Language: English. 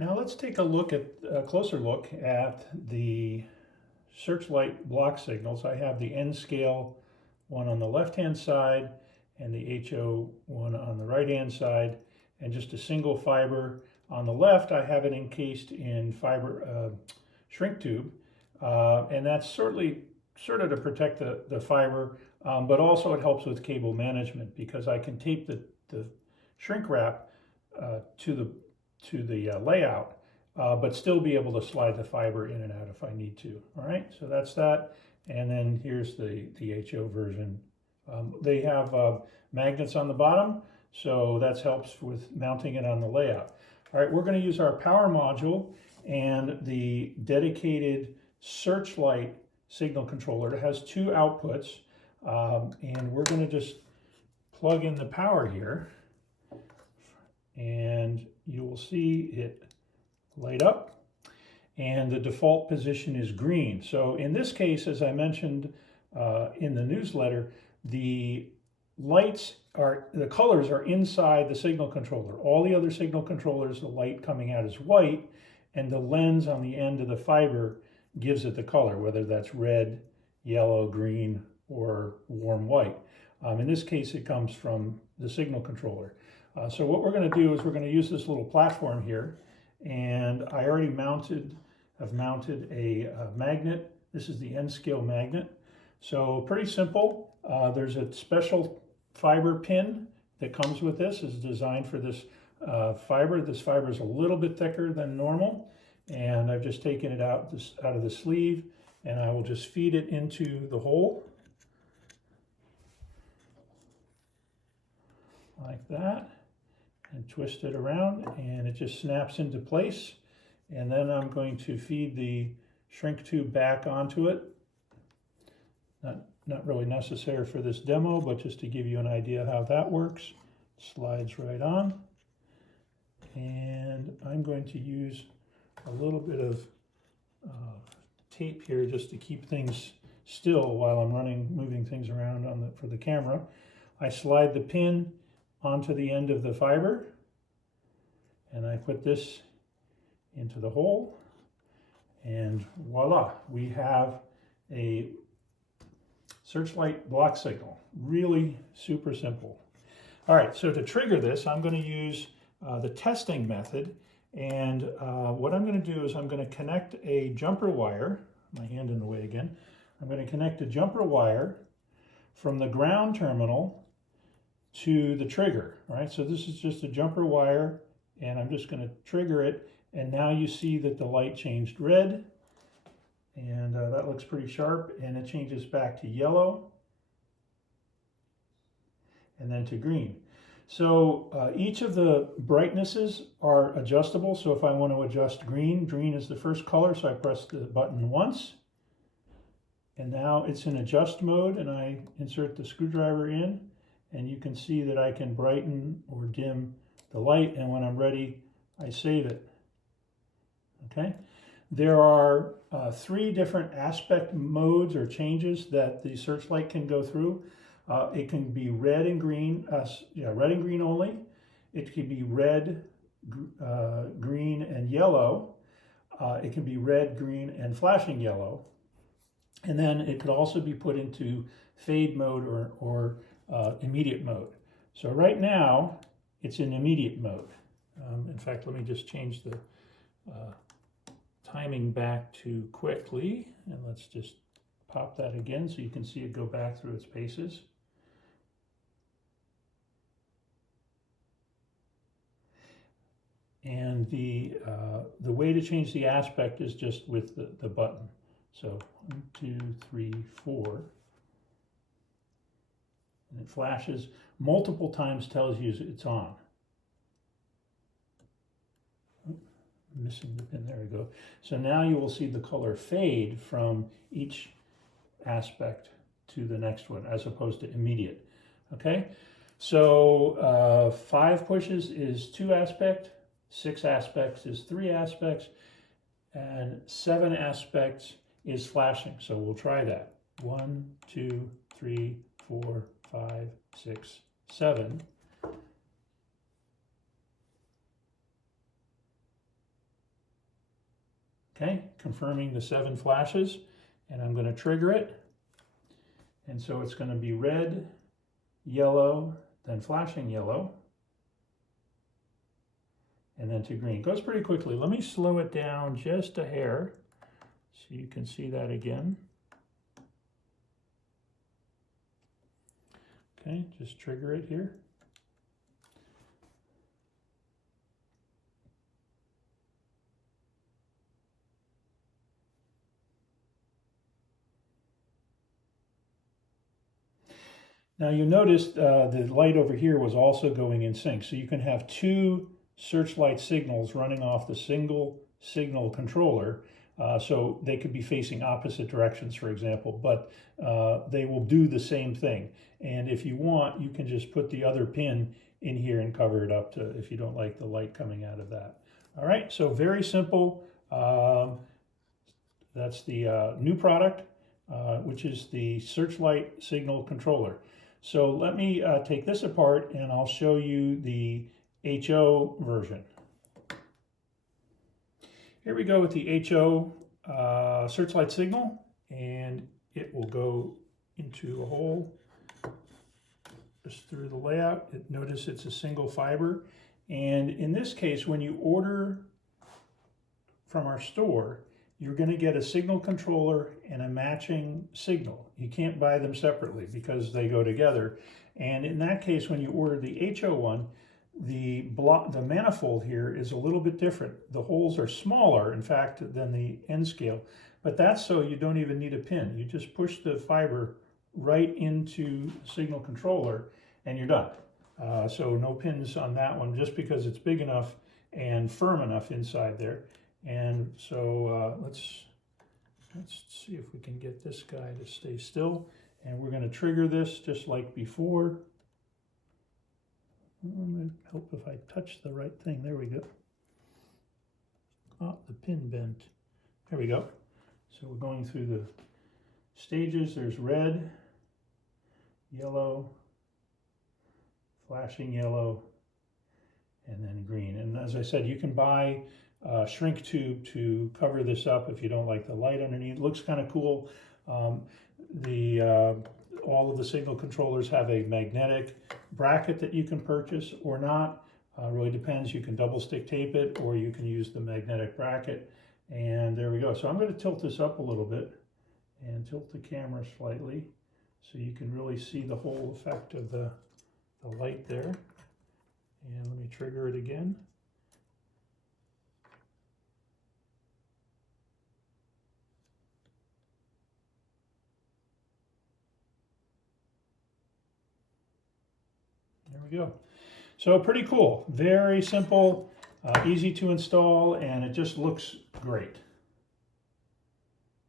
Now let's take a closer look at the Searchlight block signals. I have the N scale one on the left-hand side and the HO one on the right-hand side, and just a single fiber on the left. I have it encased in fiber shrink tube, and that's sort of to protect the fiber, but also it helps with cable management because I can tape the shrink wrap to the layout, but still be able to slide the fiber in and out if I need to. All right, so that's that. And then here's the HO version. They have magnets on the bottom, so that helps with mounting it on the layout. All right, we're going to use our power module and the dedicated Searchlight signal controller. It has two outputs, and we're going to just plug in the power here, and you will see it light up, and the default position is green. So in this case, as I mentioned in the newsletter, the colors are inside the signal controller. All the other signal controllers, the light coming out is white, and the lens on the end of the fiber gives it the color, whether that's red, yellow, green, or warm white. In this case, it comes from the signal controller. So what we're going to do is we're going to use this little platform here, and I already have mounted a magnet. This is the N scale magnet. So pretty simple. There's a special fiber pin that comes with this. It's designed for this fiber. This fiber is a little bit thicker than normal, and I've just taken it out of the sleeve, and I will just feed it into the hole like that, and twist it around, and it just snaps into place. And then I'm going to feed the shrink tube back onto it. Not really necessary for this demo, but just to give you an idea how that works. Slides right on. And I'm going to use a little bit of tape here just to keep things still while I'm moving things around for the camera. I slide the pin onto the end of the fiber, and I put this into the hole, and voila, we have a Searchlight block signal. Really super simple. All right, so to trigger this, I'm going to use the testing method, and what I'm going to do is I'm going to connect a jumper wire, my hand in the way again, I'm going to connect a jumper wire from the ground terminal to the trigger. All right, so this is just a jumper wire, and I'm just going to trigger it, and now you see that the light changed red, and that looks pretty sharp, and it changes back to yellow and then to green. So each of the brightnesses are adjustable. So if I want to adjust green, green is the first color, so I press the button once, and now it's in adjust mode, and I insert the screwdriver in, and you can see that I can brighten or dim the light, and when I'm ready, I save it. Okay, there are 3 different aspect modes or changes that the Searchlight can go through. It can be red and green, red and green only. It can be red, green, and yellow. It can be red, green, and flashing yellow. And then it could also be put into fade mode or immediate mode. So right now, it's in immediate mode. In fact, let me just change the timing back to quickly, and let's just pop that again so you can see it go back through its paces. And the way to change the aspect is just with the button. So 1, 2, 3, 4. And it flashes multiple times, tells you it's on. Missing the pin, there we go. So now you will see the color fade from each aspect to the next one as opposed to immediate. Okay, so 5 pushes is 2 aspect, 6 aspects is 3 aspects, and 7 aspects is flashing. So we'll try that. 1, 2, 3, 4, 5, 6, 7. Okay, confirming the 7 flashes, and I'm going to trigger it. And so it's going to be red, yellow, then flashing yellow, and then to green. It goes pretty quickly. Let me slow it down just a hair so you can see that again. Okay, just trigger it here. Now you noticed the light over here was also going in sync. So you can have 2 Searchlight signals running off the single signal controller. So they could be facing opposite directions, for example, but they will do the same thing. And if you want, you can just put the other pin in here and cover it up if you don't like the light coming out of that. All right, so very simple. That's the new product, which is the Searchlight signal controller. So let me take this apart and I'll show you the HO version. Here we go with the HO Searchlight signal, and it will go into a hole just through the layout. Notice it's a single fiber, and in this case, when you order from our store, you're going to get a signal controller and a matching signal. You can't buy them separately because they go together. And in that case, when you order the HO one, the manifold here is a little bit different. The holes are smaller, in fact, than the N scale, but that's so you don't even need a pin. You just push the fiber right into the signal controller and you're done. So no pins on that one, just because it's big enough and firm enough inside there. And so let's see if we can get this guy to stay still. And we're going to trigger this just like before. I'm going to help if I touch the right thing. There we go. Oh, the pin bent. There we go. So we're going through the stages. There's red, yellow, flashing yellow, and then green. And as I said, you can buy a shrink tube to cover this up if you don't like the light underneath. It looks kind of cool. All of the signal controllers have a magnetic bracket that you can purchase or not. Really depends. You can double stick tape it or you can use the magnetic bracket. And there we go. So I'm going to tilt this up a little bit and tilt the camera slightly so you can really see the whole effect of the light there. And let me trigger it again. There we go. So pretty cool, very simple, easy to install, and it just looks great.